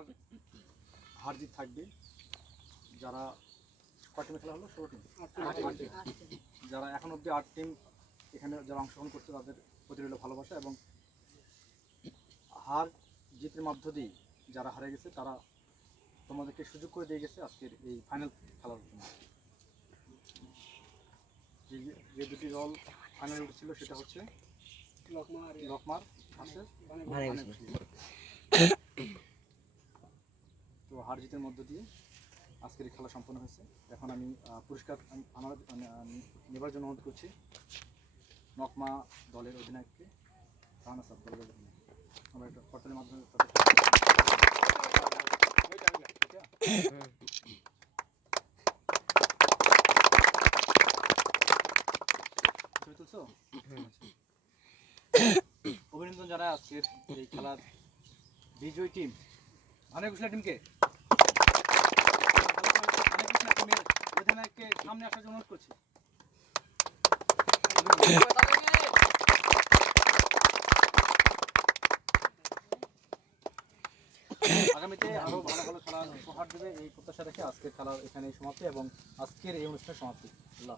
খেলার হার জিত থাকবে। যারা কয় টিমে খেলা হলো? ষোলো টিম যারা এখন অবধি আট টিম এখানে যারা অংশগ্রহণ করছে তাদের প্রতি রইল ভালোবাসা এবং হার জিতের মধ্য দিয়ে যারা হারে গেছে তারা তোমাদেরকে সুযোগ করে দিয়ে গেছে আজকের এই ফাইনাল খেলার জন্য। যে- যে দুটি দল ফাইনালে উঠেছিল সেটা হচ্ছে লকমার। তো হার জিতের মধ্য দিয়ে আজকের এই খেলা সম্পন্ন হয়েছে। এখন আমি পুরস্কার আম- আমার মানে, নেবার জন্য অনুরোধ করছি নকমা দলের অধিনায়ককে রানা সাহ দলের অধিনায়ক। আমরা একটা মাধ্যমে অভিনন্দন জানাই আজকের এই খেলার বিজয়ী টিম কুশলা টিমকে অনেক কুশলা টিমের অধিনায়ককে সামনে আসার জন্য করছি। আগামীতে আরও ভালো ভালো খেলা উপহার দেবে এই প্রত্যাশা রেখে আজকের খেলা এখানেই সমাপ্তি এবং আজকের এই অনুষ্ঠান সমাপ্তি। আল্লাহ